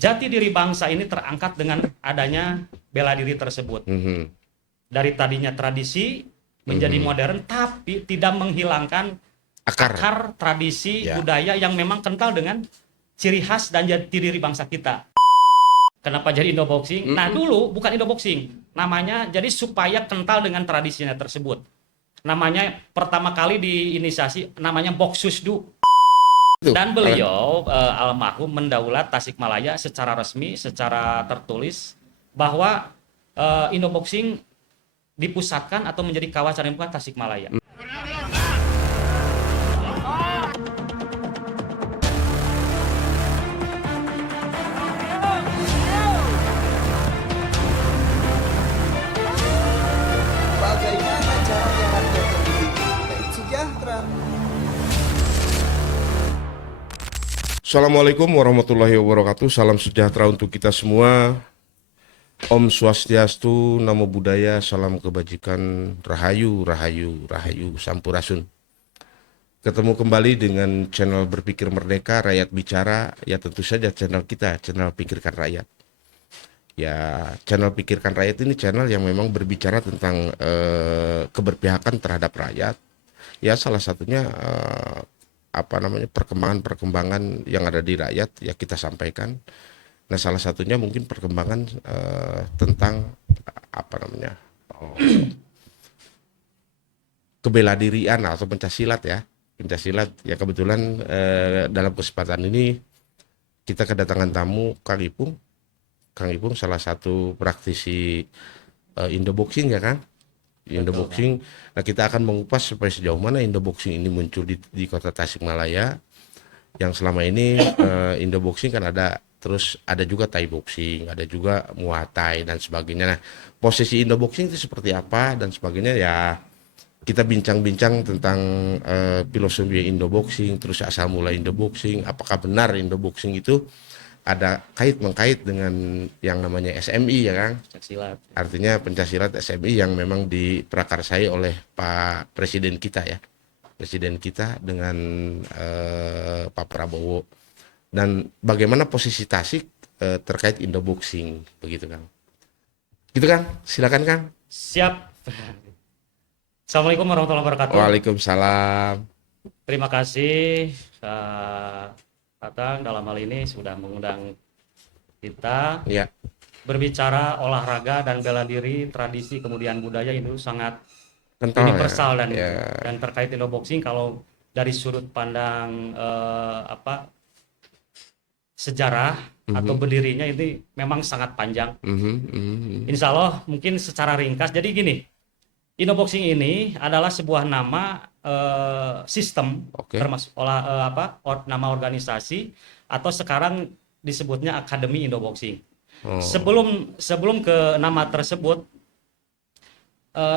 jati diri bangsa ini terangkat dengan adanya bela diri tersebut. Dari tadinya tradisi menjadi modern, tapi tidak menghilangkan akar tradisi budaya yang memang kental dengan ciri khas dan jati diri bangsa kita. Kenapa jadi Indoboxing? Nah dulu bukan Indoboxing, namanya jadi supaya kental dengan tradisinya tersebut. Namanya pertama kali diinisiasi namanya Boxusdu. Dan beliau almarhum mendaulat Tasikmalaya secara resmi, secara tertulis bahwa Indoboxing dipusatkan atau menjadi kawasan yang bukan Tasikmalaya. Bagaimana caranya rakyat lebih sejahtera? Assalamualaikum warahmatullahi wabarakatuh. Salam sejahtera untuk kita semua. Om Swastiastu, Namo Buddhaya, salam kebajikan, Rahayu, Rahayu, Rahayu, Sampurasun. Ketemu kembali dengan channel Berpikir Merdeka, Rakyat Bicara. Ya tentu saja channel kita, channel Pikirkan Rakyat. Ya, channel Pikirkan Rakyat ini channel yang memang berbicara tentang keberpihakan terhadap rakyat. Ya salah satunya perkembangan yang ada di rakyat ya kita sampaikan. Nah salah satunya mungkin perkembangan tentang kebeladirian atau pencaksilat ya. Pencaksilat ya kebetulan dalam kesempatan ini kita kedatangan tamu Kang Ipung. Kang Ipung salah satu praktisi Indoboxing ya kan? Indoboxing. Nah kita akan mengupas supaya sejauh mana Indoboxing ini muncul di kota Tasikmalaya. Yang selama ini Indoboxing kan ada, terus ada juga Thai boxing, ada juga Muay Thai dan sebagainya. Nah posisi Indoboxing itu seperti apa dan sebagainya ya kita bincang-bincang tentang filosofi Indoboxing, terus asal mula Indoboxing, apakah benar Indoboxing itu ada mengkait dengan yang namanya SMI ya Kang? Pencaksilat. Artinya pencaksilat SMI yang memang diprakarsai oleh Pak Presiden kita ya. Presiden kita dengan Pak Prabowo. Dan bagaimana posisi Tasik terkait Indoboxing begitu Kang? Gitu Kang, silakan Kang. Siap. Assalamualaikum warahmatullahi wabarakatuh. Waalaikumsalam. Terima kasih Atang dalam hal ini sudah mengundang kita Ya. berbicara olahraga dan bela diri, tradisi kemudian budaya itu sangat Kental universal ya. dan terkait Indoboxing kalau dari sudut pandang sejarah atau berdirinya ini memang sangat panjang. Insya Allah mungkin secara ringkas. Jadi gini, Indoboxing ini adalah sebuah nama sistem, termasuk nama organisasi atau sekarang disebutnya Akademi Indoboxing. Sebelum ke nama tersebut,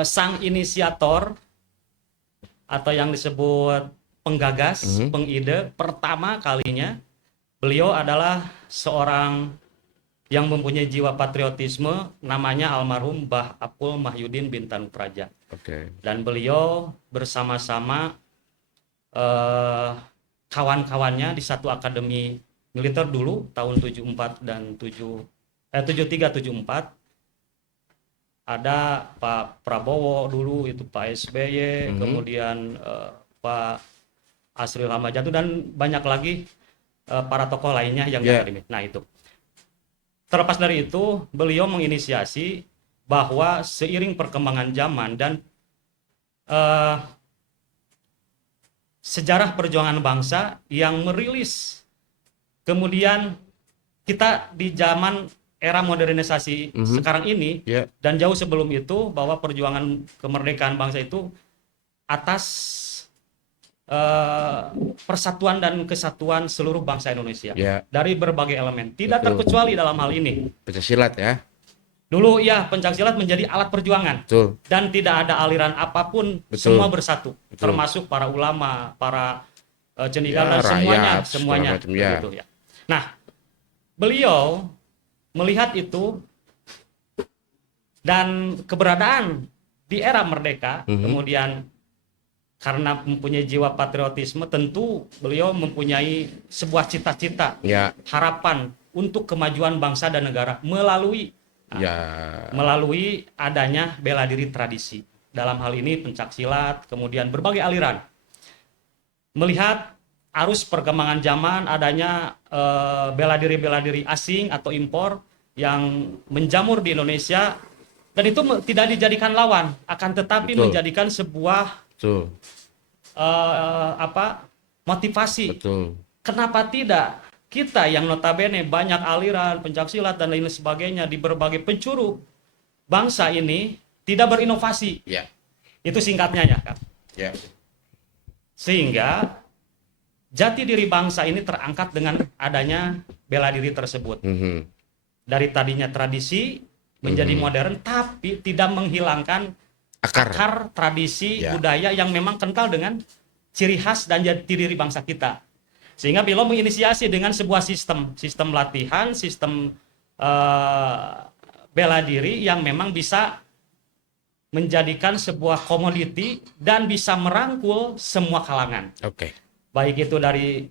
sang inisiator atau yang disebut penggagas, pengide pertama kalinya, beliau adalah seorang yang mempunyai jiwa patriotisme, namanya almarhum Mbah Apul Mahyudin Bintang Praja. Dan beliau bersama-sama kawan-kawannya di satu akademi militer dulu tahun 74 dan 73-74 ada Pak Prabowo dulu, itu Pak SBY, kemudian Pak Asril Hamajatu dan banyak lagi para tokoh lainnya yang akademi. Nah itu. Terlepas dari itu, beliau menginisiasi bahwa seiring perkembangan zaman dan sejarah perjuangan bangsa yang merilis, kemudian kita di zaman era modernisasi sekarang ini dan jauh sebelum itu, bahwa perjuangan kemerdekaan bangsa itu atas persatuan dan kesatuan seluruh bangsa Indonesia dari berbagai elemen, tidak terkecuali dalam hal ini pencaksilat ya. Dulu ya pencaksilat menjadi alat perjuangan. Dan tidak ada aliran apapun, semua bersatu, termasuk para ulama, para cendekiawan, semuanya begitu ya. Nah, beliau melihat itu dan keberadaan di era merdeka, kemudian karena mempunyai jiwa patriotisme, tentu beliau mempunyai sebuah cita-cita, harapan untuk kemajuan bangsa dan negara melalui Ya. melalui adanya bela diri tradisi. Dalam hal ini pencaksilat, kemudian berbagai aliran. Melihat arus perkembangan zaman, adanya bela diri asing atau impor yang menjamur di Indonesia, dan itu tidak dijadikan lawan, akan tetapi Betul. menjadikan sebuah Betul. motivasi. Betul. Kenapa tidak kita yang notabene banyak aliran pencaksilat dan lain sebagainya di berbagai penjuru bangsa ini tidak berinovasi? Ya. Itu singkatnya ya, Kak. Ya. Sehingga jati diri bangsa ini terangkat dengan adanya bela diri tersebut. Dari tadinya tradisi menjadi modern, tapi tidak menghilangkan akar tradisi budaya yang memang kental dengan ciri khas dan jati diri bangsa kita. Sehingga beliau menginisiasi dengan sebuah sistem latihan, sistem bela diri yang memang bisa menjadikan sebuah komoditi dan bisa merangkul semua kalangan. Oke. Baik itu dari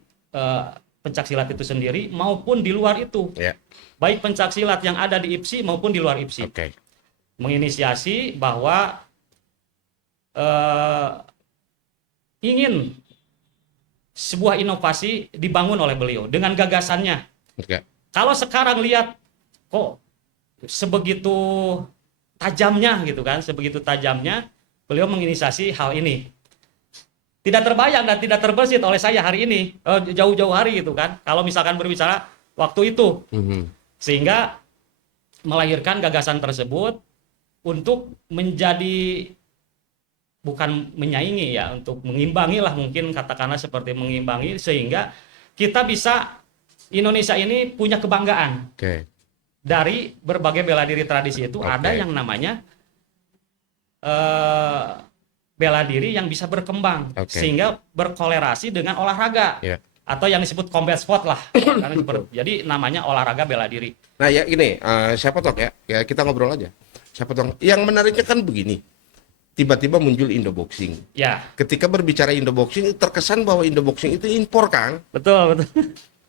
pencaksilat itu sendiri maupun di luar itu. Ya. Baik pencaksilat yang ada di IPSI maupun di luar IPSI. Oke. Menginisiasi bahwa ingin sebuah inovasi dibangun oleh beliau dengan gagasannya. Oke. Kalau sekarang lihat kok sebegitu tajamnya gitu kan, sebegitu tajamnya beliau menginisiasi hal ini. Tidak terbayang dan tidak terbersit oleh saya hari ini, jauh-jauh hari gitu kan. Kalau misalkan berbicara waktu itu. Sehingga melahirkan gagasan tersebut untuk menjadi, bukan menyaingi ya, untuk mengimbangi lah, mungkin katakanlah seperti mengimbangi, sehingga kita bisa, Indonesia ini punya kebanggaan. Oke. Dari berbagai bela diri tradisi itu ada yang namanya bela diri yang bisa berkembang, sehingga berkolerasi dengan olahraga. Atau yang disebut combat sport lah. Jadi namanya olahraga bela diri. Nah ya ini, siapa tahu ya kita ngobrol aja. Siapa tahu. Yang menariknya kan begini, tiba-tiba muncul Indoboxing. Ya. Ketika berbicara Indoboxing, terkesan bahwa Indoboxing itu impor, Kang. Betul.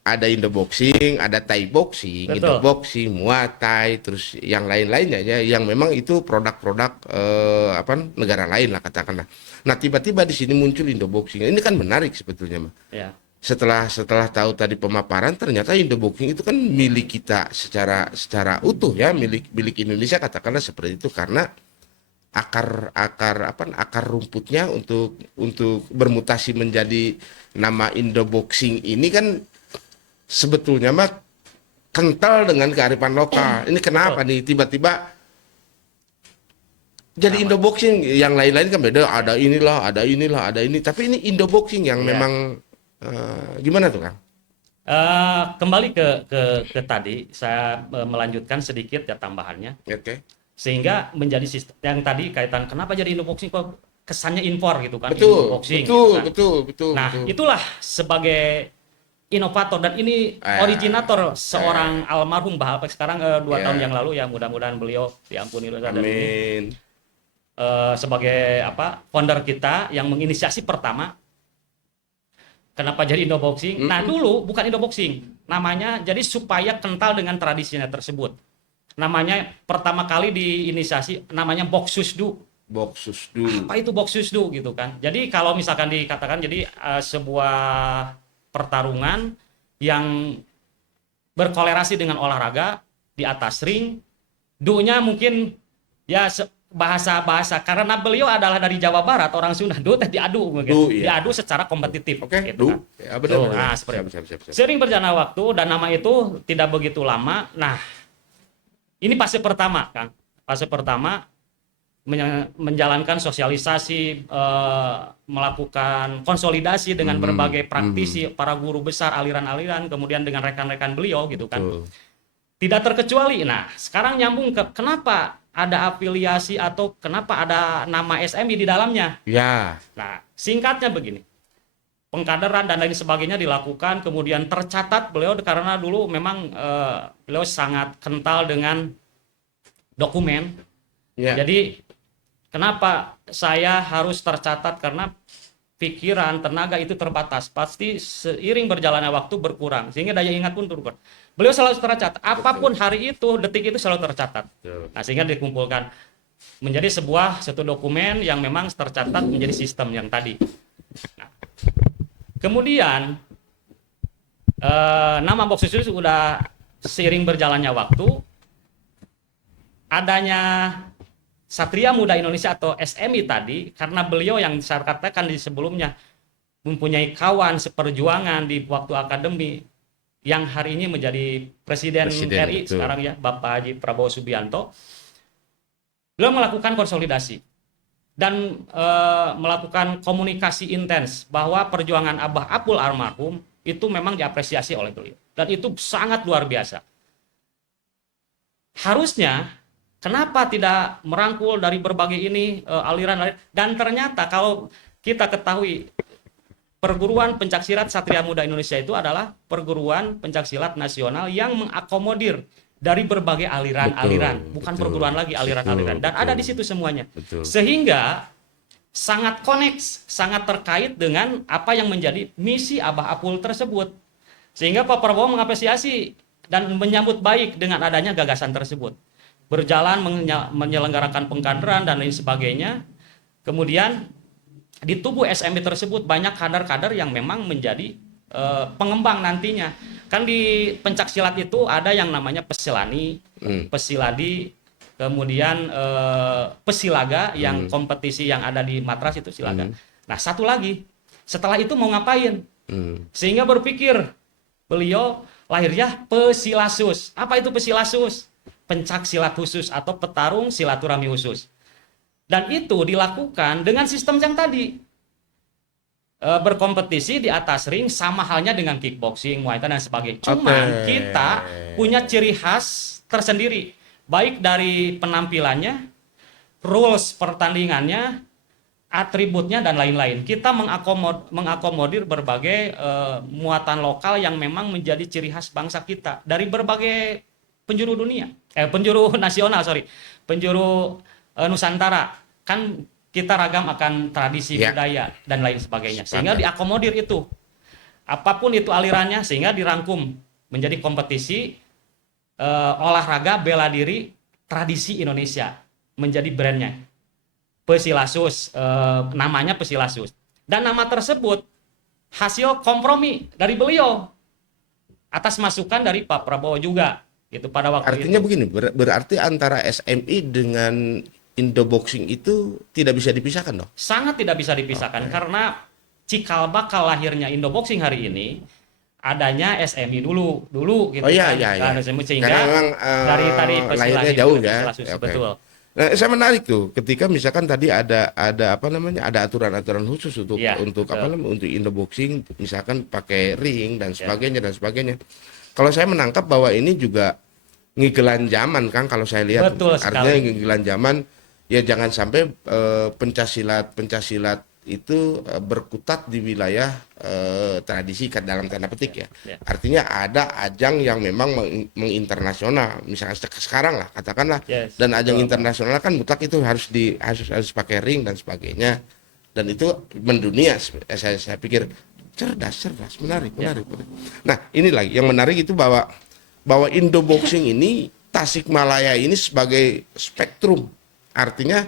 Ada Indoboxing, ada Thai boxing, Indoboxing, Muay Thai, terus yang lain-lainnya ya, yang memang itu produk-produk negara lain lah katakanlah. Nah tiba-tiba di sini muncul Indoboxing. Ini kan menarik sebetulnya, mah. Ya. Setelah tahu tadi pemaparan, ternyata Indoboxing itu kan milik kita secara utuh ya, milik Indonesia katakanlah seperti itu, karena akar rumputnya untuk bermutasi menjadi nama Indoboxing ini kan sebetulnya mah kental dengan kearifan lokal. Ini kenapa nih tiba-tiba jadi Indoboxing? Yang lain-lain kan beda, ada inilah, ada ini, tapi ini Indoboxing yang memang gimana tuh, Kang? Kembali ke tadi, saya melanjutkan sedikit ya tambahannya. Oke. Sehingga menjadi sistem yang tadi kaitan kenapa jadi Indoboxing kok kesannya impor gitu kan? Betul. Indoboxing, betul. Nah, itulah sebagai inovator dan ini originator seorang almarhum Mbah Alpek sekarang 2 tahun yang lalu ya, mudah-mudahan beliau diampuni dosa dan ini sebagai founder kita yang menginisiasi pertama. Kenapa jadi Indoboxing? Nah dulu bukan Indoboxing, namanya jadi supaya kental dengan tradisinya tersebut. Namanya pertama kali diinisiasi namanya Boxusdu. Apa itu Boxusdu gitu kan? Jadi kalau misalkan dikatakan jadi sebuah pertarungan yang berkolerasi dengan olahraga di atas ring, do-nya mungkin ya bahasa karena beliau adalah dari Jawa Barat, orang Sunda, diadu secara kompetitif. Gitu kan. Ya, benar. Nah, sering berjalannya waktu dan nama itu tidak begitu lama. Nah, ini fase pertama, Kang. Fase pertama menjalankan sosialisasi, melakukan konsolidasi dengan berbagai praktisi, para guru besar, aliran-aliran, kemudian dengan rekan-rekan beliau gitu kan. Tidak terkecuali. Nah, sekarang nyambung ke kenapa ada afiliasi atau kenapa ada nama SMI di dalamnya. Ya. Nah, singkatnya begini. Pengkaderan dan lain sebagainya dilakukan, kemudian tercatat beliau karena dulu memang beliau sangat kental dengan dokumen. Ya. Jadi kenapa saya harus tercatat, karena pikiran, tenaga itu terbatas. Pasti seiring berjalannya waktu berkurang, sehingga daya ingat pun turun. Beliau selalu tercatat. Apapun hari itu, detik itu selalu tercatat. Betul. Nah, sehingga dikumpulkan menjadi satu dokumen yang memang tercatat menjadi sistem yang tadi. Nah, kemudian nama box khusus sudah seiring berjalannya waktu, adanya Satria Muda Indonesia atau SMI tadi, karena beliau yang saya katakan di sebelumnya mempunyai kawan seperjuangan di waktu akademi yang hari ini menjadi Presiden RI betul. sekarang ya, Bapak Haji Prabowo Subianto. Beliau melakukan konsolidasi dan melakukan komunikasi intens bahwa perjuangan Abah Apul almarhum itu memang diapresiasi oleh beliau dan itu sangat luar biasa. Harusnya kenapa tidak merangkul dari berbagai ini aliran dan ternyata kalau kita ketahui perguruan pencaksilat Satria Muda Indonesia itu adalah perguruan pencaksilat nasional yang mengakomodir dari berbagai aliran-aliran, bukan perguruan lagi aliran-aliran, dan ada di situ semuanya. Betul. Sehingga sangat koneks, sangat terkait dengan apa yang menjadi misi Abah Apul tersebut. Sehingga Pak Prabowo mengapresiasi dan menyambut baik dengan adanya gagasan tersebut. Berjalan menyelenggarakan pengkaderan dan lain sebagainya. Kemudian di tubuh SMI tersebut banyak kader-kader yang memang menjadi pengembang nantinya. Kan di pencaksilat itu ada yang namanya pesilani, pesiladi, kemudian pesilaga yang kompetisi yang ada di Matras itu silaga. Nah, satu lagi, setelah itu mau ngapain? Sehingga berpikir beliau lahirnya Pesilasus. Apa itu Pesilasus? Pencaksilat khusus atau petarung silaturahmi khusus. Dan itu dilakukan dengan sistem yang tadi. Berkompetisi di atas ring sama halnya dengan kickboxing, muay thai dan sebagainya. Cuman kita punya ciri khas tersendiri. Baik dari penampilannya, rules pertandingannya, atributnya dan lain-lain. Kita mengakomodir berbagai muatan lokal yang memang menjadi ciri khas bangsa kita dari berbagai penjuru dunia, penjuru nasional, penjuru Nusantara. Kan kita ragam akan tradisi budaya dan lain sebagainya. Sehingga diakomodir itu. Apapun itu alirannya sehingga dirangkum menjadi kompetisi olahraga bela diri tradisi Indonesia menjadi brandnya. Pesilasus, namanya Pesilasus. Dan nama tersebut hasil kompromi dari beliau atas masukan dari Pak Prabowo juga. Gitu pada waktu Artinya itu. begini, berarti antara SMI dengan Indoboxing itu tidak bisa dipisahkan dong? Sangat tidak bisa dipisahkan karena cikal bakal lahirnya Indoboxing hari ini adanya SMI dulu gitu iya. Kan, sehingga karena memang dari tadi lahirnya jauh ya. Okay. Betul. Nah, saya menarik tuh ketika misalkan tadi ada apa namanya, ada aturan-aturan khusus untuk untuk Indoboxing, misalkan pakai ring dan sebagainya. Kalau saya menangkap bahwa ini juga ngigelan zaman kan, kalau saya lihat. Betul artinya sekali. ngigelan zaman. Ya jangan sampai pencaksilat itu berkutat di wilayah tradisi dalam tanda petik ya. Artinya ada ajang yang memang menginternasional, misalnya sekarang lah katakanlah, dan ajang internasional kan mutlak itu harus pakai ring dan sebagainya, dan itu mendunia. Saya pikir cerdas, menarik. Nah ini lagi yang menarik itu bahwa Indoboxing ini Tasikmalaya ini sebagai spektrum. Artinya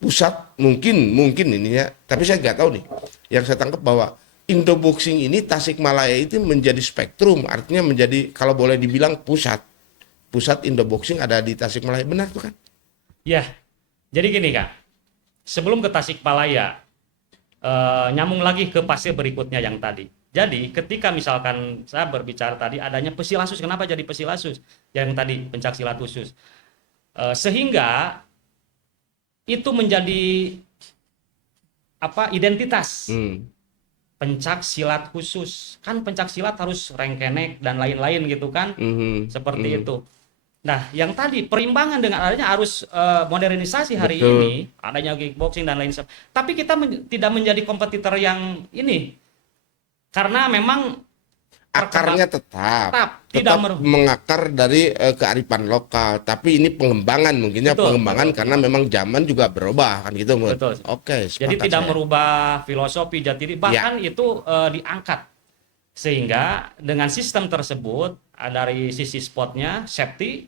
pusat mungkin ini ya, tapi saya nggak tahu nih. Yang saya tangkap bahwa Indoboxing ini Tasikmalaya itu menjadi spektrum, artinya menjadi kalau boleh dibilang pusat Indoboxing ada di Tasikmalaya, benar tuh kan? Ya, jadi gini Kak, sebelum ke Tasikmalaya, nyambung lagi ke fase berikutnya yang tadi. Jadi ketika misalkan saya berbicara tadi adanya Pesilasus, kenapa jadi Pesilasus? Yang tadi pencaksilat khusus, sehingga itu menjadi identitas pencak silat khusus. Kan pencak silat harus rengkenek dan lain-lain gitu kan, seperti itu. Nah yang tadi perimbangan dengan adanya arus modernisasi hari ini, adanya kickboxing dan lain sebagainya, tapi kita tidak menjadi kompetitor yang ini karena memang akarnya tetap tidak mengakar dari kearifan lokal, tapi ini pengembangan mungkinnya pengembangan karena memang zaman juga berubah kan gitu. Betul. Oke, jadi tidak merubah filosofi jati diri, bahkan itu diangkat sehingga dengan sistem tersebut dari sisi spotnya, safety,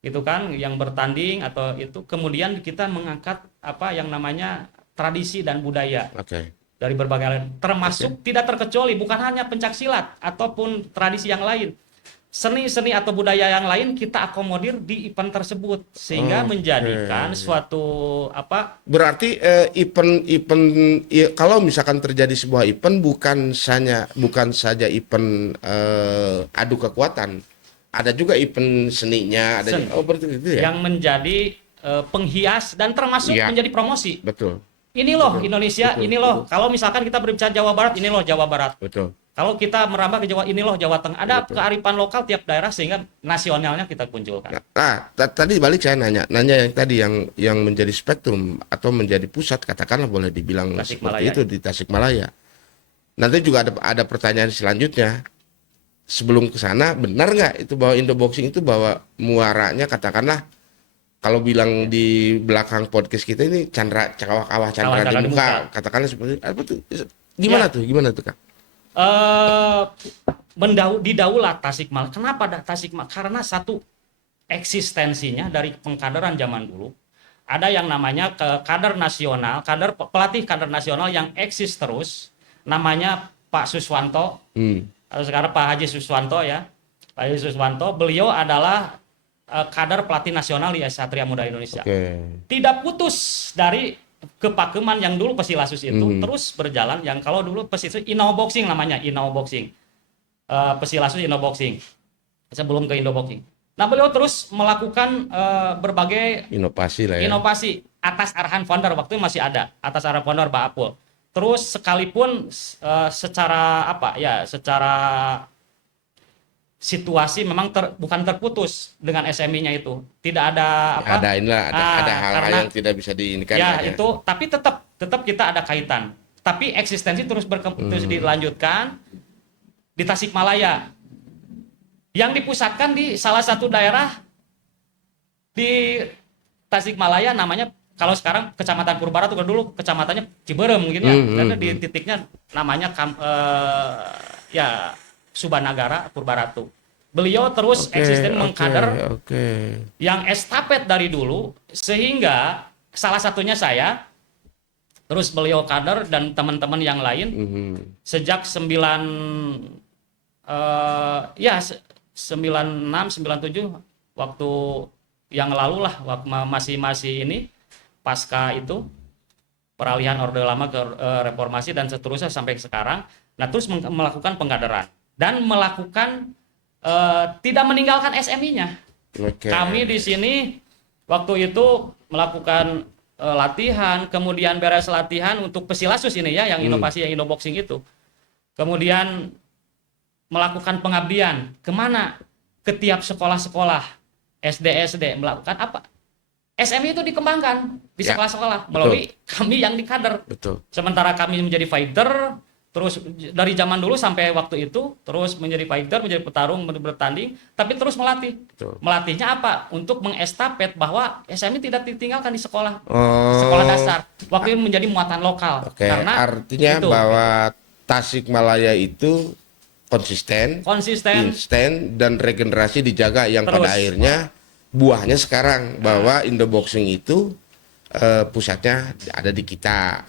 itu kan yang bertanding atau itu, kemudian kita mengangkat apa yang namanya tradisi dan budaya Oke. dari berbagai hal, termasuk tidak terkecuali bukan hanya pencak silat ataupun tradisi yang lain, seni-seni atau budaya yang lain kita akomodir di event tersebut sehingga Oke. menjadikan suatu apa Berarti kalau misalkan terjadi sebuah event bukan saja event adu kekuatan, ada juga event seninya, ada Seni. berarti itu ya. yang menjadi penghias dan termasuk Iya. menjadi promosi. Betul, Ini loh Betul, Indonesia, betul, ini loh. Kalau misalkan kita berbicara Jawa Barat, ini loh Jawa Barat. betul. Kalau kita merambah ke Jawa, ini loh Jawa Tengah. Ada Betul. kearifan lokal tiap daerah sehingga nasionalnya kita munculkan. Tadi balik saya nanya yang tadi yang menjadi spektrum atau menjadi pusat, katakanlah boleh dibilang seperti Tasikmalaya. itu di Tasikmalaya. Nanti juga ada pertanyaan selanjutnya. Sebelum ke sana, benar nggak itu bahwa Indoboxing itu bahwa muaranya katakanlah kalau bilang di belakang podcast kita ini Chandra Cakawakawah Chandra Chandra di di muka, muka. katakanlah seperti apa tuh? Gimana tuh Kak? Didaulat Tasikmalaya. Kenapa Tasikmalaya? Karena satu, eksistensinya dari pengkaderan zaman dulu. Ada yang namanya kader nasional, pelatih kader nasional yang eksis terus. Namanya Pak Suswanto. Atau sekarang Pak Haji Suswanto ya. Pak Haji Suswanto, beliau adalah kader pelatih nasional di Satria Muda Indonesia. Oke. Tidak putus dari kepakeman yang dulu Pesilasus itu terus berjalan. Yang kalau dulu Pesilasus Innoboxing namanya, Innoboxing. Pesilasus Innoboxing sebelum ke Indoboxing. Nah, beliau terus melakukan berbagai Inovasi lah ya. inovasi atas arahan founder, waktu itu masih ada atas arahan founder Pak Apul. Terus sekalipun secara situasi memang bukan terputus dengan SMI-nya itu. Tidak ada apa? Ada hal-hal yang tidak bisa diinikan Ya, ya. itu tapi tetap kita ada kaitan. Tapi eksistensi terus dilanjutkan di Tasikmalaya. Yang dipusatkan di salah satu daerah di Tasikmalaya namanya, kalau sekarang Kecamatan Purbaratu, dulu kecamatannya Ciberem mungkin ya. Karena di titiknya namanya Subanagara Purbaratu. Beliau terus eksisten mengkader yang estafet dari dulu, sehingga salah satunya saya, terus beliau kader dan teman-teman yang lain sejak 96 97 waktu yang lalu lah, waktu masih ini pasca itu peralihan Orde Lama ke reformasi dan seterusnya sampai sekarang. Nah, terus melakukan pengkaderan dan melakukan tidak meninggalkan SMI-nya. Kami di sini waktu itu melakukan latihan, kemudian beres latihan untuk Pesilasus ini ya, yang inovasi yang Indoboxing itu. Kemudian melakukan pengabdian kemana? Ke tiap sekolah-sekolah, SD melakukan apa? SMI itu dikembangkan di sekolah-sekolah melalui kami yang dikader. Betul. Sementara kami menjadi fighter, terus dari zaman dulu sampai waktu itu terus menjadi fighter, menjadi petarung, bertanding, tapi terus melatih. Betul. Melatihnya apa? Untuk mengestafet bahwa SMI tidak ditinggalkan di sekolah dasar. Waktu itu menjadi muatan lokal. Oke, Karena artinya itu, bahwa Tasikmalaya itu konsisten, instan, dan regenerasi dijaga yang Terus. pada akhirnya buahnya sekarang bahwa Indoboxing itu pusatnya ada di kita.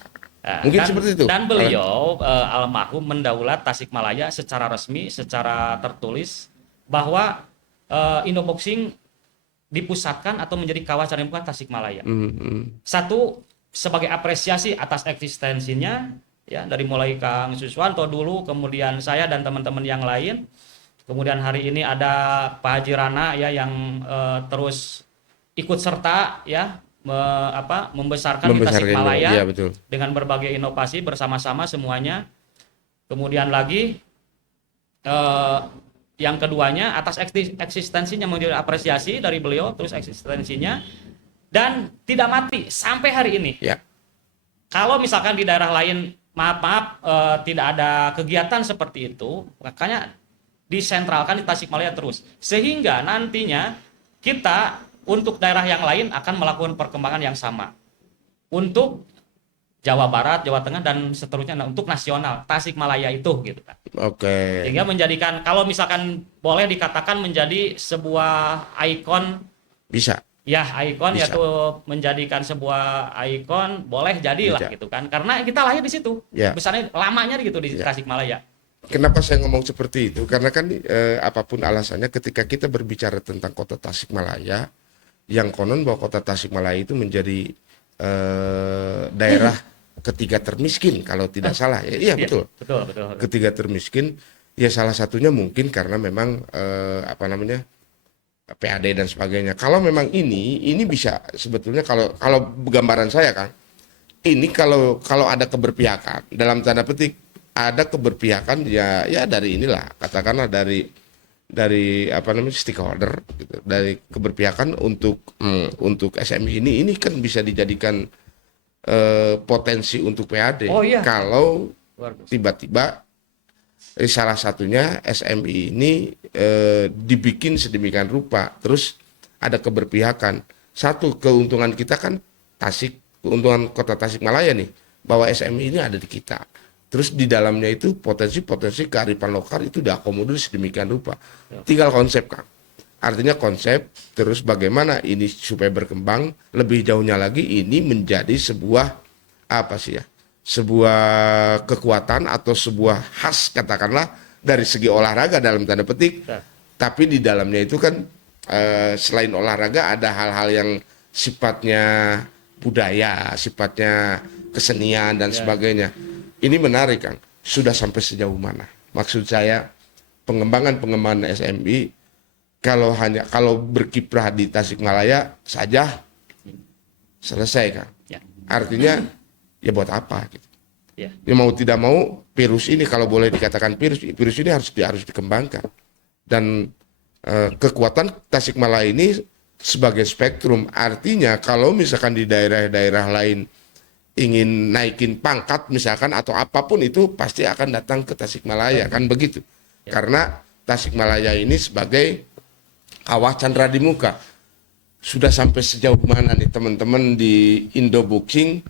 Mungkin seperti itu. Dan beliau almarhum mendaulat Tasikmalaya secara resmi, secara tertulis bahwa Indoboxing dipusatkan atau menjadi kawasan yang bukan Tasikmalaya. Satu, sebagai apresiasi atas eksistensinya, ya, dari mulai Kang Suswanto dulu, kemudian saya dan teman-teman yang lain. Kemudian hari ini ada Pak Haji Rana ya yang terus ikut serta ya membesarkan di Tasikmalaya ya, betul. dengan berbagai inovasi bersama-sama semuanya. Kemudian lagi yang keduanya atas eksistensinya menjadi apresiasi dari beliau, terus eksistensinya dan tidak mati sampai hari ini. Ya. Kalau misalkan di daerah lain maaf tidak ada kegiatan seperti itu, makanya disentralkan di Tasikmalaya terus, sehingga nantinya kita untuk daerah yang lain akan melakukan perkembangan yang sama untuk Jawa Barat, Jawa Tengah dan seterusnya. Nah, untuk nasional Tasikmalaya itu gitu kan. Oke. Sehingga menjadikan kalau misalkan boleh dikatakan menjadi sebuah ikon, Bisa. ya ikon, Bisa. yaitu menjadikan sebuah ikon, boleh jadilah Bisa. gitu kan. Karena kita lahir di situ. Ya. Besarnya lamanya gitu di Ya. Tasikmalaya. Kenapa saya ngomong seperti itu? Karena kan apapun alasannya, ketika kita berbicara tentang kota Tasikmalaya, yang konon bahwa kota Tasikmalaya itu menjadi daerah ketiga termiskin kalau tidak salah. Iya, betul. Betul. Ketiga termiskin, ya salah satunya mungkin karena memang PAD dan sebagainya. Kalau memang ini bisa sebetulnya, kalau gambaran saya kan, ini kalau ada keberpihakan dalam tanda petik, ada keberpihakan ya dari inilah, katakanlah dari stakeholder gitu, dari keberpihakan untuk SMI ini kan bisa dijadikan potensi untuk PAD. Oh, iya. Kalau Luar biasa. tiba-tiba salah satunya SMI ini dibikin sedemikian rupa, terus ada keberpihakan. Satu, keuntungan kita kan keuntungan kota Tasikmalaya nih, bahwa SMI ini ada di kita. Terus di dalamnya itu potensi kearifan lokal itu diakomodir sedemikian rupa. Tinggal konsep, Kang. Artinya konsep, terus bagaimana ini supaya berkembang, lebih jauhnya lagi ini menjadi sebuah sebuah kekuatan atau sebuah khas, katakanlah dari segi olahraga dalam tanda petik. Tapi di dalamnya itu kan selain olahraga ada hal-hal yang sifatnya budaya, sifatnya kesenian dan sebagainya. Ini menarik, Kang. Sudah sampai sejauh mana? Maksud saya pengembangan SMI kalau berkiprah di Tasikmalaya saja selesai, Kang. Ya. Artinya ya buat apa gitu. Ya. Ya mau tidak mau virus ini, kalau boleh dikatakan virus ini harus dikembangkan. Dan kekuatan Tasikmalaya ini sebagai spektrum, artinya kalau misalkan di daerah-daerah lain ingin naikin pangkat misalkan atau apapun itu pasti akan datang ke Tasikmalaya, kan begitu. Karena Tasikmalaya ini sebagai kawah candra di muka. Sudah sampai sejauh mana nih teman-teman di Indoboxing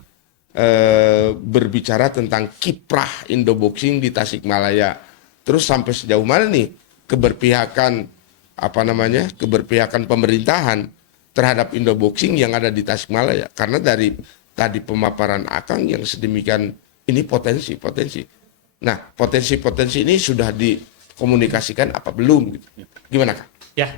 berbicara tentang kiprah Indoboxing di Tasikmalaya. Terus sampai sejauh mana nih keberpihakan pemerintahan terhadap Indoboxing yang ada di Tasikmalaya. Karena dari tadi pemaparan Akang yang sedemikian, ini potensi. Nah, potensi ini sudah dikomunikasikan apa belum? Gitu. Gimana, Kak? Ya,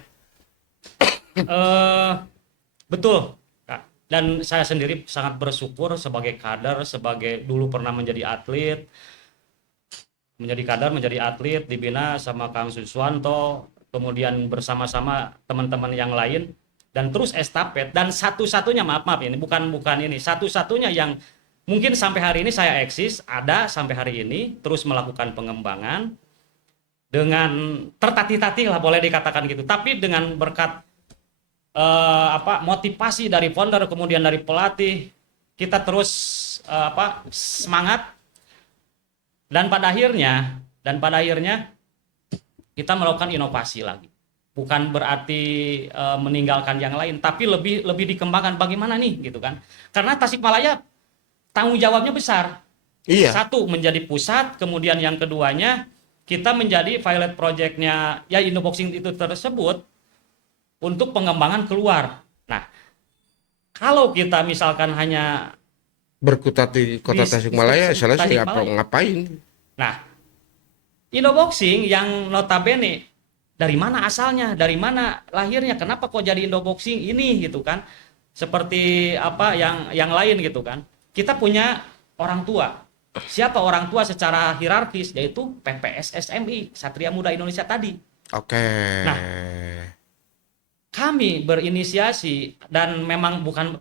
betul, Kak. Dan saya sendiri sangat bersyukur sebagai kader, sebagai dulu pernah menjadi atlet, dibina sama Kang Suswanto, kemudian bersama-sama teman-teman yang lain. Dan terus estafet, dan satu-satunya maaf ini bukan ini, satu-satunya yang mungkin sampai hari ini saya eksis, ada sampai hari ini terus melakukan pengembangan dengan tertatih-tatih lah boleh dikatakan gitu, tapi dengan berkat motivasi dari founder kemudian dari pelatih, kita terus semangat dan pada akhirnya kita melakukan inovasi lagi. Bukan berarti meninggalkan yang lain, tapi lebih dikembangkan bagaimana nih gitu kan. Karena Tasikmalaya tanggung jawabnya besar. Iya. Satu, menjadi pusat, kemudian yang keduanya kita menjadi pilot project-nya ya Indoboxing itu tersebut untuk pengembangan keluar. Nah, kalau kita misalkan hanya Berkutat di kota Tasikmalaya, selesai ngapain? Nah, Indoboxing yang notabene dari mana asalnya, dari mana lahirnya, kenapa kok jadi Indoboxing ini gitu kan, seperti apa yang lain gitu kan. Kita punya orang tua. Siapa orang tua secara hierarkis? Yaitu PPS SMI, Satria Muda Indonesia tadi. Oke. Nah, kami berinisiasi dan memang bukan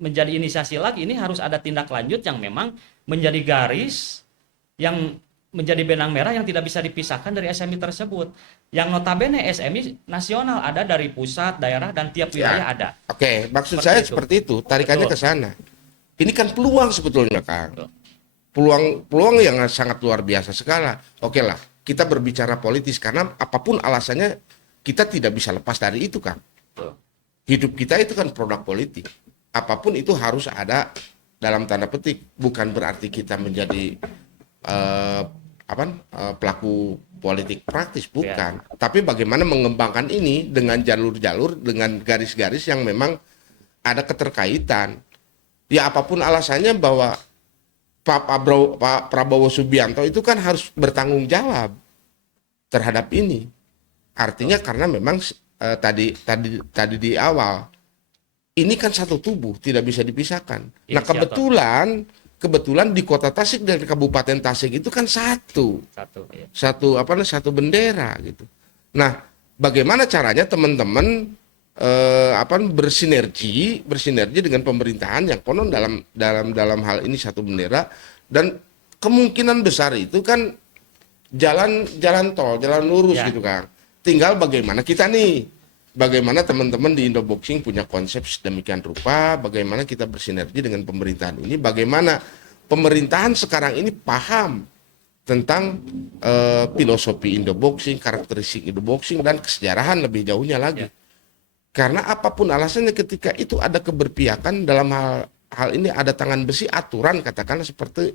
menjadi inisiasi lagi, ini harus ada tindak lanjut yang memang menjadi garis yang menjadi benang merah yang tidak bisa dipisahkan dari SMI tersebut. Yang notabene SMI nasional ada dari pusat, daerah, dan tiap wilayah ada. Oke, maksud saya seperti itu, tarikannya ke sana. Ini kan peluang sebetulnya, Kang. Peluang yang sangat luar biasa sekali. Oke lah, kita berbicara politis karena apapun alasannya kita tidak bisa lepas dari itu, Kang. Hidup kita itu kan produk politik. Apapun itu harus ada dalam tanda petik, bukan berarti kita menjadi pelaku politik praktis, bukan. Tapi bagaimana mengembangkan ini dengan jalur-jalur, dengan garis-garis yang memang ada keterkaitan. Ya apapun alasannya bahwa Pak Prabowo Subianto itu kan harus bertanggung jawab terhadap ini. Artinya karena memang tadi di awal ini kan satu tubuh, tidak bisa dipisahkan. Nah kebetulan di Kota Tasik dan Kabupaten Tasik itu kan satu bendera gitu. Nah, bagaimana caranya teman-teman bersinergi dengan pemerintahan yang konon dalam hal ini satu bendera, dan kemungkinan besar itu kan jalan tol, jalan lurus gitu kan. Tinggal bagaimana teman-teman di Indoboxing punya konsep sedemikian rupa, bagaimana kita bersinergi dengan pemerintahan ini, bagaimana pemerintahan sekarang ini paham tentang filosofi Indoboxing, karakteristik Indoboxing, dan kesejarahan lebih jauhnya lagi. Karena apapun alasannya ketika itu ada keberpihakan dalam hal ini, ada tangan besi, aturan katakanlah seperti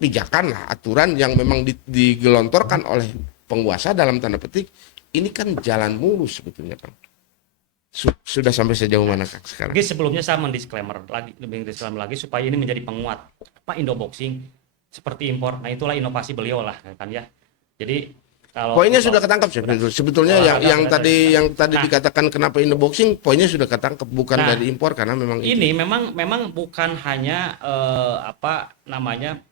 pijakan lah, aturan yang memang digelontorkan oleh penguasa dalam tanda petik, ini kan jalan mulus sebetulnya, Kang. Sudah sampai sejauh mana, Kang, sekarang? Oke, sebelumnya saya mendisklaimer lagi supaya ini menjadi penguat Pak Indoboxing seperti impor. Nah, itulah inovasi beliau lah kan ya. Jadi poinnya sudah ketangkap sebetulnya yang tadi dikatakan kenapa Indoboxing, poinnya sudah ketangkap, bukan dari impor, karena memang ini memang bukan hanya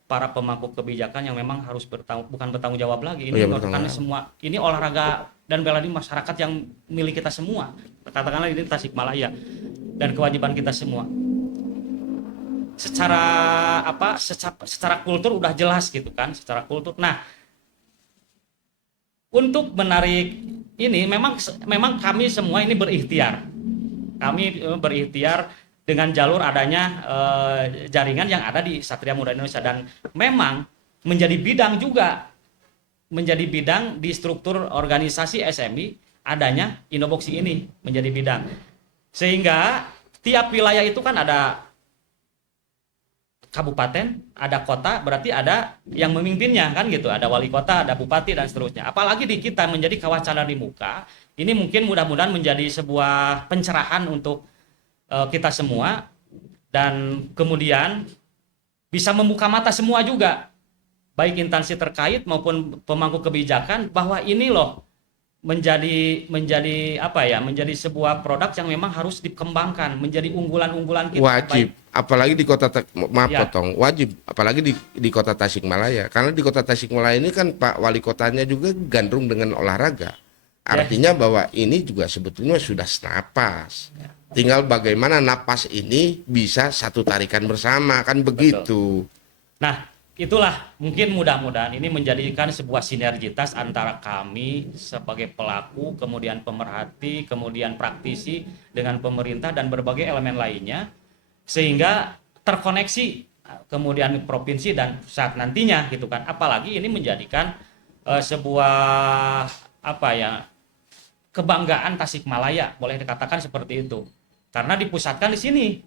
para pemangku kebijakan yang memang harus bukan bertanggung jawab lagi. Ini karena semua ini olahraga dan bela diri masyarakat yang milik kita semua. Katakanlah ini Tasikmalaya dan kewajiban kita semua. Secara kultur udah jelas gitu kan, secara kultur. Nah, untuk menarik ini memang kami semua ini berikhtiar. Kami berikhtiar dengan jalur adanya jaringan yang ada di Satria Muda Indonesia, dan memang menjadi bidang di struktur organisasi SMI adanya Indoboxing ini menjadi bidang, sehingga tiap wilayah itu kan ada kabupaten, ada kota, berarti ada yang memimpinnya kan gitu, ada wali kota, ada bupati dan seterusnya. Apalagi di kita menjadi Kawacana di Muka, ini mungkin mudah-mudahan menjadi sebuah pencerahan untuk kita semua, dan kemudian bisa membuka mata semua juga, baik instansi terkait maupun pemangku kebijakan, bahwa ini loh menjadi sebuah produk yang memang harus dikembangkan menjadi unggulan-unggulan kita. Wajib, apalagi di kota wajib, apalagi di Kota Tasikmalaya, karena di Kota Tasikmalaya ini kan Pak Wali Kotanya juga gandrung dengan olahraga. Artinya bahwa ini juga sebetulnya sudah senapas. Tinggal bagaimana napas ini bisa satu tarikan bersama, kan begitu. Nah, itulah mungkin mudah-mudahan ini menjadikan sebuah sinergitas antara kami sebagai pelaku, kemudian pemerhati, kemudian praktisi dengan pemerintah dan berbagai elemen lainnya, sehingga terkoneksi kemudian provinsi dan saat nantinya gitu kan. Apalagi ini menjadikan sebuah kebanggaan Tasikmalaya, boleh dikatakan seperti itu. Karena dipusatkan di sini,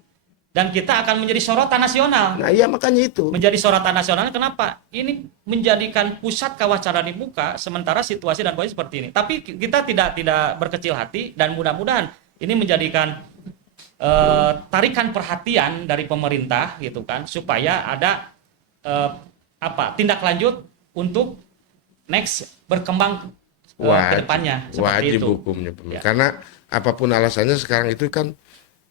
dan kita akan menjadi sorotan nasional. Nah, iya makanya itu. Menjadi sorotan nasional, kenapa? Ini menjadikan pusat Kawacana di Muka, sementara situasi dan kondisi seperti ini. Tapi kita tidak berkecil hati, dan mudah-mudahan ini menjadikan tarikan perhatian dari pemerintah gitu kan, supaya ada tindak lanjut untuk next berkembang ke depannya seperti wajib itu. Hukumnya karena apapun alasannya sekarang itu kan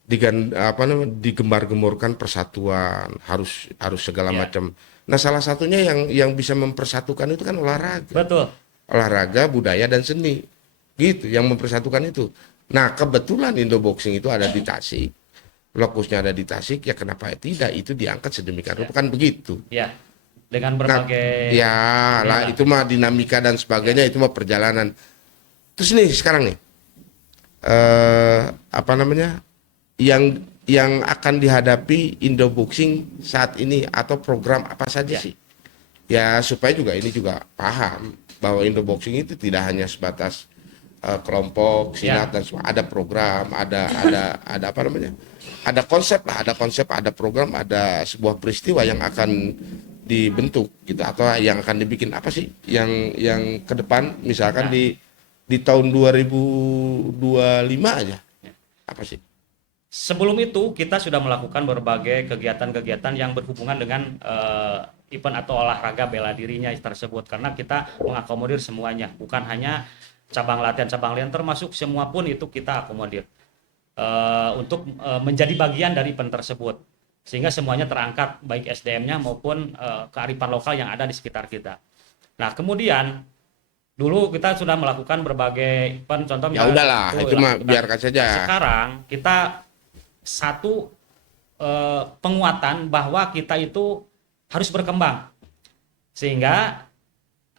digembar-gemborkan persatuan, harus segala macam. Nah, salah satunya yang bisa mempersatukan itu kan olahraga. Betul. Olahraga, budaya dan seni. Gitu yang mempersatukan itu. Nah, kebetulan Indoboxing itu ada di Tasik. Lokusnya ada di Tasik, ya kenapa tidak itu diangkat sedemikian rupa, kan begitu. Ya. Dengan berbagai itu mah dinamika dan sebagainya, itu mah perjalanan. Terus nih sekarang nih yang akan dihadapi Indoboxing saat ini, atau program apa saja sih? Ya supaya juga ini juga paham bahwa Indoboxing itu tidak hanya sebatas kelompok silat Ya. dan semua, ada program, ada apa namanya, ada konsep lah, ada konsep, ada program, ada sebuah peristiwa yang akan dibentuk gitu, atau yang akan dibikin apa sih yang ke depan, misalkan Nah, di tahun 2025 aja apa sih? sebelum itu kita sudah melakukan berbagai kegiatan-kegiatan yang berhubungan dengan event atau olahraga bela dirinya tersebut, karena kita mengakomodir semuanya, bukan hanya cabang latihan termasuk semua pun itu kita akomodir untuk menjadi bagian dari event tersebut, sehingga semuanya terangkat baik SDM-nya maupun kearifan lokal yang ada di sekitar kita. Nah, kemudian dulu kita sudah melakukan berbagai event, contoh Ya misalnya udahlah, itu mah biarkan saja. sekarang kita satu penguatan bahwa kita itu harus berkembang, sehingga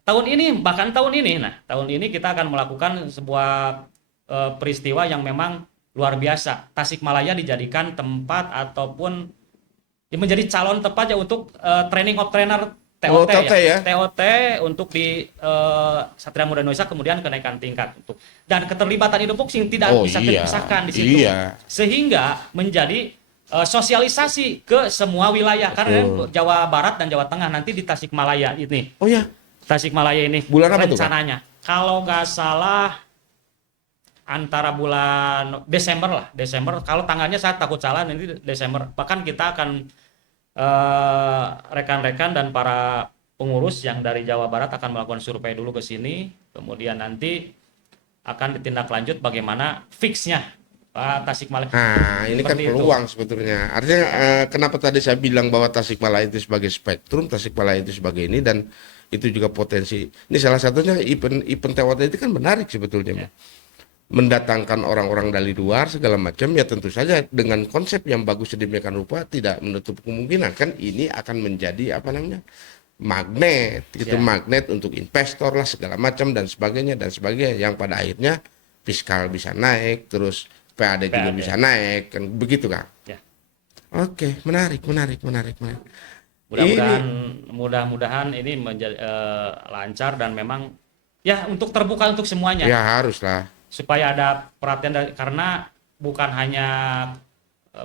tahun ini kita akan melakukan sebuah peristiwa yang memang luar biasa. Tasikmalaya dijadikan tempat ataupun menjadi calon tepat ya untuk training of trainer Oh, TOT TOT ya. TOT untuk di Satria Muda Indonesia, kemudian kenaikan tingkat untuk, dan keterlibatan Indoboxing tidak Oh, bisa iya. dipisahkan di situ. Iya. Sehingga menjadi sosialisasi ke semua wilayah, karena Jawa Barat dan Jawa Tengah nanti di Tasikmalaya ini. Oh ya, Tasikmalaya ini bulan apa tuh, Kak? rencananya kalau nggak salah antara bulan Desember, kalau tanggalnya saya takut salah, nanti Desember. Bahkan kita akan rekan-rekan dan para pengurus yang dari Jawa Barat akan melakukan survei dulu ke sini, kemudian nanti akan ditindaklanjut bagaimana fixnya Pak Tasikmalaya. Nah, ini kan Seperti itu. peluang sebetulnya. Artinya kenapa tadi saya bilang bahwa Tasikmalaya itu sebagai spektrum, Tasikmalaya itu sebagai ini, dan itu juga potensi. Ini salah satunya event TOT itu kan menarik sebetulnya. Ya. Mendatangkan orang-orang dari luar segala macam, ya tentu saja dengan konsep yang bagus sedemikian rupa tidak menutup kemungkinan kan ini akan menjadi apa namanya, magnet gitu, Ya. magnet untuk investor lah segala macam dan sebagainya yang pada akhirnya fiskal bisa naik, terus PAD juga PAD. bisa naik, kan begitu Kak. Ya. Oke, menarik. Mudah-mudahan ini menjadi lancar dan memang ya untuk terbuka untuk semuanya, Ya haruslah. supaya ada perhatian karena bukan hanya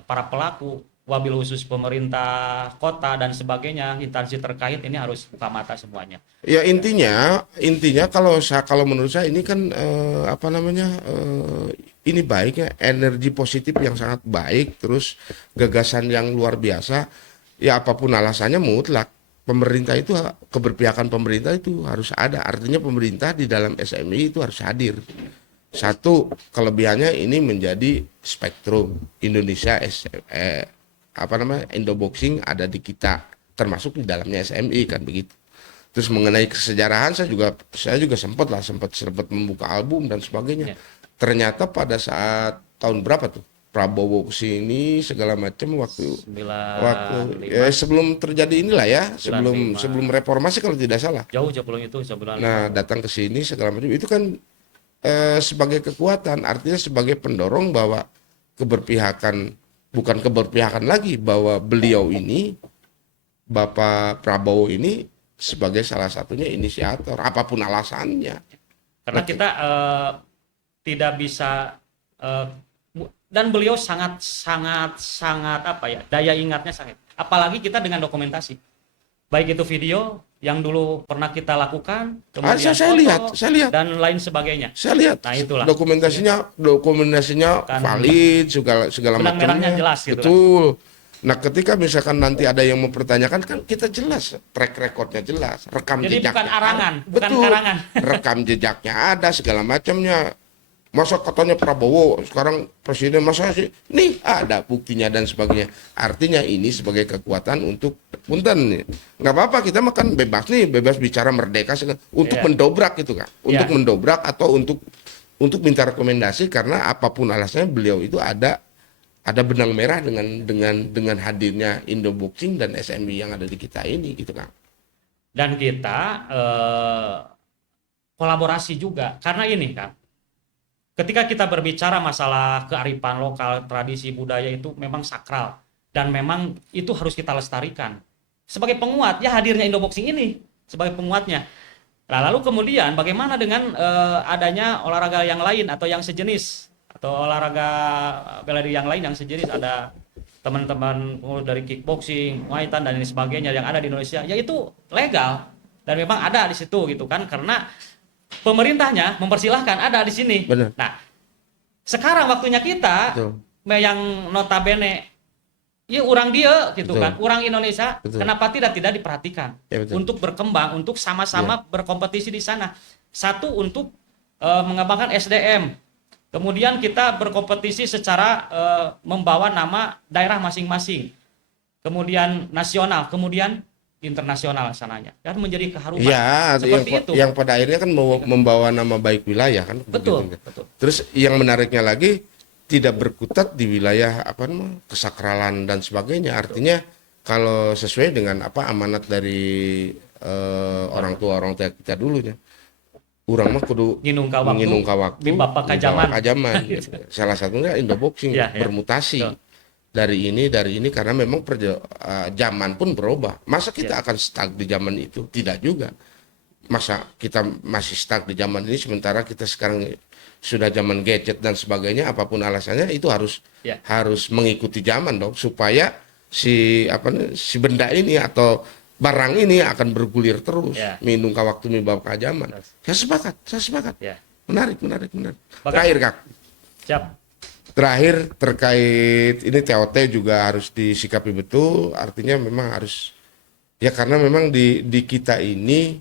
para pelaku, wabil khusus pemerintah kota dan sebagainya, instansi terkait ini harus buka mata semuanya. Ya intinya kalau menurut saya ini kan apa namanya, ini baik ya, energi positif yang sangat baik, terus gagasan yang luar biasa. Ya apapun alasannya mutlak pemerintah itu, keberpihakan pemerintah itu harus ada. Artinya pemerintah di dalam SMI itu harus hadir. Satu kelebihannya ini menjadi spektrum Indonesia apa namanya, Indoboxing ada di kita, termasuk di dalamnya SMI kan begitu. Terus mengenai kesejarahan saya juga sempat membuka album dan sebagainya. Ya. Ternyata pada saat tahun berapa tuh Prabowo kesini segala macam waktu 95. ya, sebelum terjadi inilah ya, 95. sebelum reformasi kalau tidak salah. Jauh sebelum itu, sebelum Nah, datang ke sini segala macam itu kan sebagai kekuatan, artinya sebagai pendorong bahwa bukan keberpihakan lagi, bahwa beliau ini, Bapak Prabowo ini sebagai salah satunya inisiator, apapun alasannya. karena kita tidak bisa dan beliau sangat apa ya, daya ingatnya sangat, apalagi kita dengan dokumentasi, baik itu video yang dulu pernah kita lakukan, kemudian Saya foto, lihat. dan lain sebagainya. Saya lihat Nah, itulah. dokumentasinya Kan valid segala benang merahnya macamnya. jelas gitu kan. Betul. Nah, ketika misalkan nanti ada yang mempertanyakan kan kita jelas, track recordnya jelas, rekam Jadi jejaknya. bukan arangan, ada. bukan Betul. karangan. Rekam jejaknya ada segala macamnya. Masa katanya Prabowo sekarang presiden, masa sih? Nih ada buktinya dan sebagainya. Artinya ini sebagai kekuatan untuk punten nih. Nggak apa-apa, kita makan bebas nih, bebas bicara merdeka untuk Iya. mendobrak itu kan. Untuk Iya. mendobrak atau untuk minta rekomendasi, karena apapun alasannya beliau itu ada benang merah dengan hadirnya Indoboxing dan SMI yang ada di kita ini gitu kan. Dan kita kolaborasi juga, karena ini kan, ketika kita berbicara masalah kearifan lokal, tradisi budaya itu memang sakral dan memang itu harus kita lestarikan. Sebagai penguat ya hadirnya Indoboxing ini sebagai penguatnya. Nah, lalu kemudian bagaimana dengan adanya olahraga yang lain atau yang sejenis atau olahraga bela diri yang lain yang sejenis, ada teman-teman pengurus dari kickboxing, Muay Thai dan lain sebagainya yang ada di Indonesia, yaitu legal dan memang ada di situ gitu kan, karena pemerintahnya mempersilahkan ada di sini. Benar. Nah, sekarang waktunya kita Betul. yang notabene ya orang dia gitu Betul. kan, orang Indonesia, Betul. kenapa tidak diperhatikan Ya, betul. untuk berkembang, untuk sama-sama berkompetisi di sana. Satu, untuk mengembangkan SDM. Kemudian kita berkompetisi secara membawa nama daerah masing-masing. Kemudian nasional, kemudian internasional sananya. Kan menjadi keharuman. Ya, Seperti itu. yang pada akhirnya kan membawa nama baik wilayah kan. Betul, begitu. betul. Terus yang menariknya lagi tidak berkutat di wilayah kesakralan dan sebagainya. Artinya kalau sesuai dengan amanat dari orang tua kita dulunya. Urang mah kudu Nginung ka waktu, di bapa kajaman. Salah satunya Indoboxing Ya. bermutasi Betul. dari ini karena memang zaman pun berubah. Masa kita akan stuck di zaman itu? Tidak juga. Masa kita masih stuck di zaman ini sementara kita sekarang sudah zaman gadget dan sebagainya, apapun alasannya itu harus mengikuti zaman dong, supaya si benda ini atau barang ini akan bergulir terus. Minum ka waktu mibab ka zaman. Saya sepakat. Menarik. Terakhir, Kak. Siap. Terakhir terkait ini TOT juga harus disikapi betul, artinya memang harus karena memang di kita ini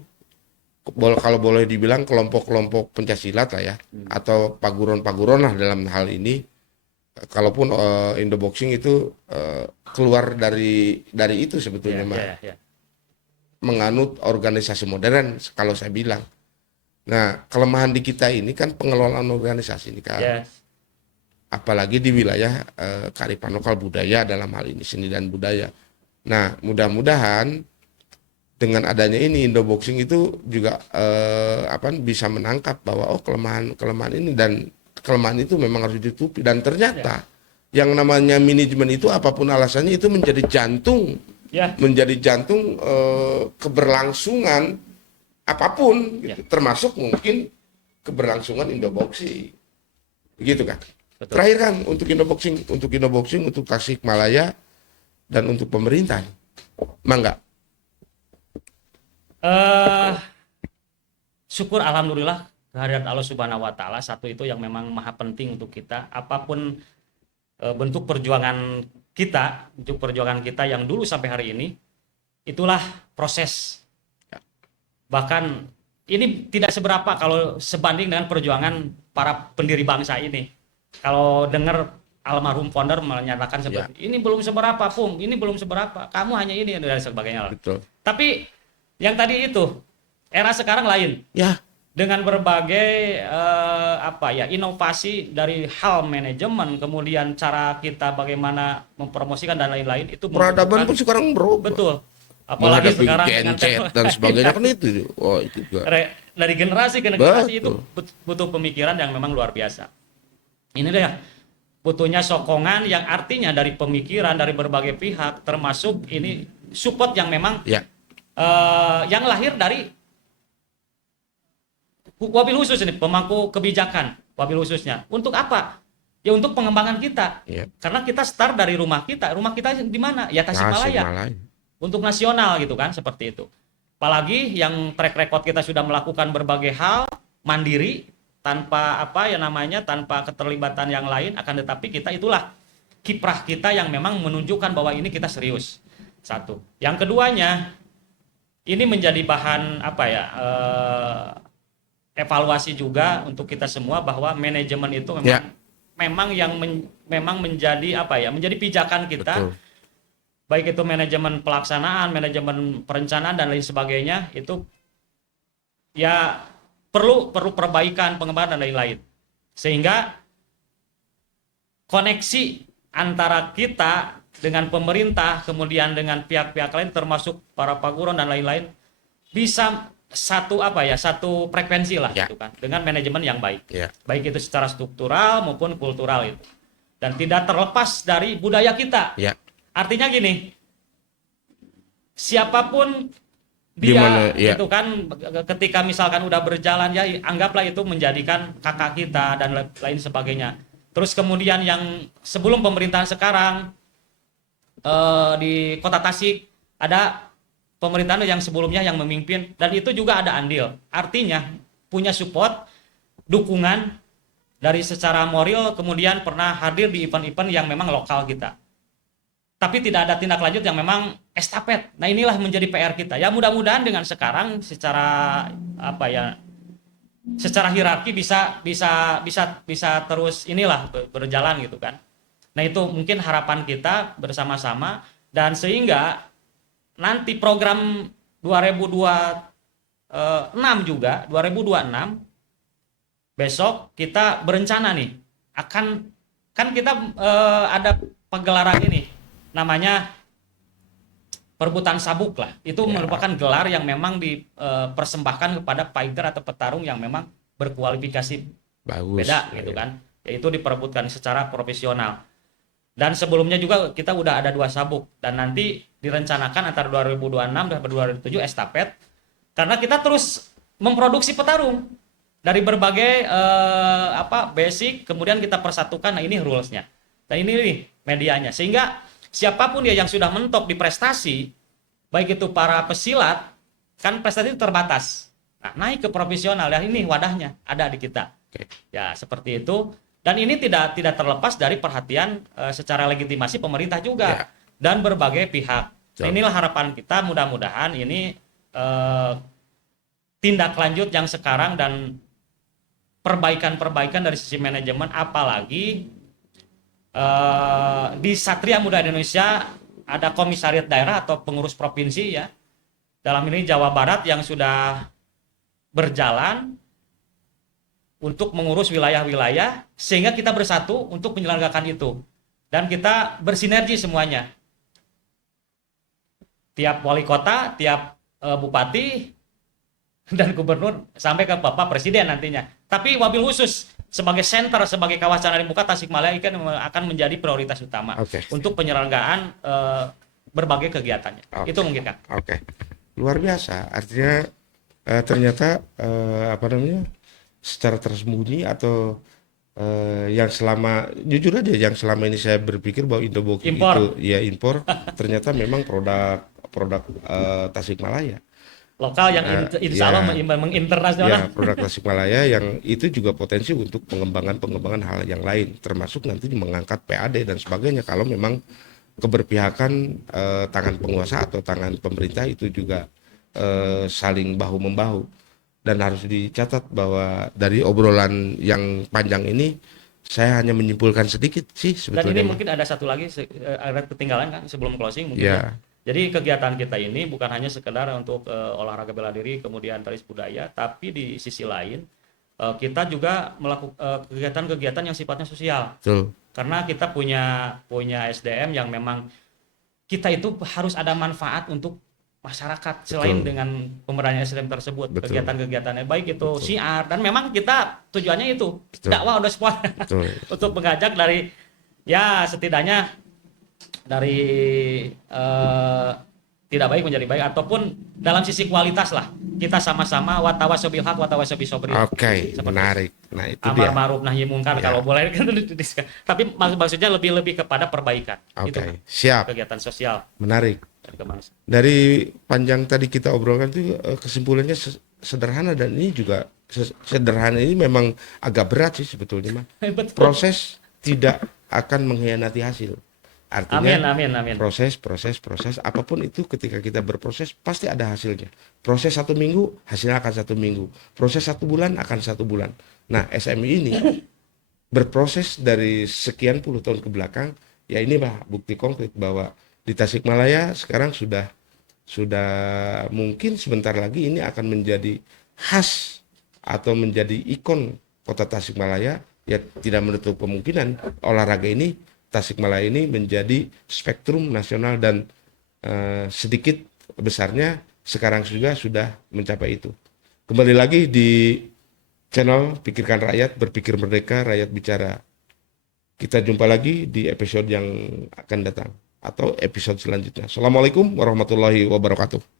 kalau boleh dibilang kelompok-kelompok pencaksilat lah ya, atau paguron-paguron lah dalam hal ini. Kalaupun Indoboxing itu keluar dari itu sebetulnya, menganut organisasi modern kalau saya bilang. Nah, kelemahan di kita ini kan pengelolaan organisasi ini kan. Apalagi di wilayah kearifan lokal budaya, dalam hal ini seni dan budaya. Nah, mudah-mudahan dengan adanya ini Indoboxing itu juga bisa menangkap bahwa kelemahan ini, dan kelemahan itu memang harus ditutupi, dan ternyata yang namanya manajemen itu apapun alasannya itu menjadi jantung keberlangsungan apapun gitu. Termasuk mungkin keberlangsungan Indoboxing. Begitu kan? Betul. Terakhir kan untuk Indoboxing, untuk Tasikmalaya dan untuk pemerintah. Mangga. Syukur alhamdulillah kehadirat Allah Subhanahu wa taala, satu itu yang memang maha penting untuk kita. Apapun bentuk perjuangan kita yang dulu sampai hari ini, itulah proses. Bahkan ini tidak seberapa kalau sebanding dengan perjuangan para pendiri bangsa ini. Kalau dengar almarhum founder menyatakan seperti ini belum seberapa, Pung, ini belum seberapa, kamu hanya ini dan sebagainya. Betul. Tapi yang tadi itu era sekarang lain. Dengan berbagai inovasi dari hal manajemen, kemudian cara kita bagaimana mempromosikan dan lain-lain, itu peradaban pun sekarang berubah. Betul. Apalagi sekarang dengan dan sebagainya kan itu. Itu juga. Dari generasi ke generasi itu butuh pemikiran yang memang luar biasa. Ini deh butuhnya sokongan yang artinya dari pemikiran dari berbagai pihak, termasuk ini support yang memang yang lahir dari wabil khusus ini, pemangku kebijakan wabil khususnya. Untuk apa? Ya untuk pengembangan kita. Karena kita start dari rumah kita di mana? Ya Tasikmalaya. Untuk nasional gitu kan, seperti itu. Apalagi yang track record kita sudah melakukan berbagai hal mandiri tanpa tanpa keterlibatan yang lain, akan tetapi kita itulah kiprah kita yang memang menunjukkan bahwa ini kita serius. Satu. Yang keduanya, ini menjadi bahan evaluasi juga untuk kita semua, bahwa manajemen itu memang menjadi menjadi pijakan kita. Betul. Baik itu manajemen pelaksanaan, manajemen perencanaan dan lain sebagainya, itu ya perlu perbaikan, pengembangan dan lain-lain. Sehingga koneksi antara kita dengan pemerintah, kemudian dengan pihak-pihak lain termasuk para paguron dan lain-lain, bisa satu frekuensi lah gitu kan, dengan manajemen yang baik. Baik itu secara struktural maupun kultural itu. Dan tidak terlepas dari budaya kita. Artinya gini, siapapun Di mana, ya. gitu kan, ketika misalkan udah berjalan ya anggaplah itu menjadikan kakak kita dan lain sebagainya. Terus kemudian yang sebelum pemerintahan sekarang di Kota Tasik ada pemerintahan yang sebelumnya yang memimpin dan itu juga ada andil. Artinya punya support, dukungan dari secara moral, kemudian pernah hadir di event-event yang memang lokal kita. Tapi tidak ada tindak lanjut yang memang estafet. Nah, inilah menjadi PR kita. Ya mudah-mudahan dengan sekarang secara secara hierarki bisa terus inilah berjalan gitu kan. Nah, itu mungkin harapan kita bersama-sama dan sehingga nanti program 2026 besok kita berencana nih kan kita ada pegelaran ini namanya perebutan sabuk lah. Itu merupakan gelar yang memang dipersembahkan kepada fighter atau petarung yang memang berkualifikasi beda gitu kan. Yaitu diperebutkan secara profesional. Dan sebelumnya juga kita udah ada 2 sabuk dan nanti direncanakan antara 2026 dan 2027 estafet karena kita terus memproduksi petarung dari berbagai basic kemudian kita persatukan. Nah, ini rulesnya. Dan ini nih medianya sehingga siapapun dia yang sudah mentok di prestasi baik itu para pesilat kan prestasi itu terbatas. Nah, naik ke profesional ya ini wadahnya ada di kita. Ya seperti itu. Dan ini tidak terlepas dari perhatian secara legitimasi pemerintah juga dan berbagai pihak. Nah, inilah harapan kita mudah-mudahan ini tindak lanjut yang sekarang dan perbaikan dari sisi manajemen apalagi di Satria Muda Indonesia ada komisariat daerah atau pengurus provinsi ya. Dalam ini Jawa Barat yang sudah berjalan untuk mengurus wilayah-wilayah sehingga kita bersatu untuk menyelenggarakan itu dan kita bersinergi semuanya. Tiap wali kota, tiap bupati dan gubernur sampai ke Bapak Presiden nantinya. Tapi wabil khusus sebagai center, sebagai kawasan muka Tasikmalaya kan akan menjadi prioritas utama untuk penyelenggaraan berbagai kegiatannya. Itu mungkin kan. Luar biasa. Artinya ternyata secara tersembunyi atau yang jujur aja yang selama ini saya berpikir bahwa Indoboki itu ya impor ternyata memang produk Tasikmalaya lokal yang insya Allah menginternasional. Ya, produk Tasikmalaya yang itu juga potensi untuk pengembangan hal yang lain termasuk nanti mengangkat PAD dan sebagainya kalau memang keberpihakan tangan penguasa atau tangan pemerintah itu juga saling bahu-membahu. Dan harus dicatat bahwa dari obrolan yang panjang ini saya hanya menyimpulkan sedikit sih sebetulnya. Dan ini mungkin ada satu lagi ada ketinggalan kan sebelum closing mungkin. Jadi kegiatan kita ini bukan hanya sekedar untuk olahraga bela diri kemudian taris budaya, tapi di sisi lain kita juga melakukan kegiatan-kegiatan yang sifatnya sosial. Betul. Karena kita punya SDM yang memang kita itu harus ada manfaat untuk masyarakat selain dengan pemberdayaan SDM tersebut. Kegiatan-kegiatannya baik itu syiar dan memang kita tujuannya itu dakwah on the spot untuk mengajak dari ya setidaknya dari tidak baik menjadi baik ataupun dalam sisi kualitas lah kita sama-sama watawasobil haq watawasobil sobri. Menarik. Nah itu amar ma'ruf nahi mungkar kalau boleh tapi maksudnya lebih kepada perbaikan. Itu siap. Kegiatan sosial. Menarik. Dari panjang tadi kita obrolkan itu kesimpulannya sederhana dan ini juga sederhana ini memang agak berat sih sebetulnya proses tidak akan mengkhianati hasil. Artinya amin. proses apapun itu ketika kita berproses pasti ada hasilnya. Proses 1 minggu hasilnya akan 1 minggu. Proses 1 bulan akan 1 bulan. Nah SMI ini berproses dari sekian puluh tahun ke belakang. Ya ini bukti konkret bahwa di Tasikmalaya sekarang sudah mungkin sebentar lagi ini akan menjadi khas atau menjadi ikon kota Tasikmalaya. Ya tidak menutup kemungkinan olahraga ini Tasikmalaya ini menjadi spektrum nasional dan sedikit besarnya sekarang juga sudah mencapai itu. Kembali lagi di channel Pikirkan Rakyat, Berpikir Merdeka, Rakyat Bicara. Kita jumpa lagi di episode yang akan datang atau episode selanjutnya. Assalamualaikum warahmatullahi wabarakatuh.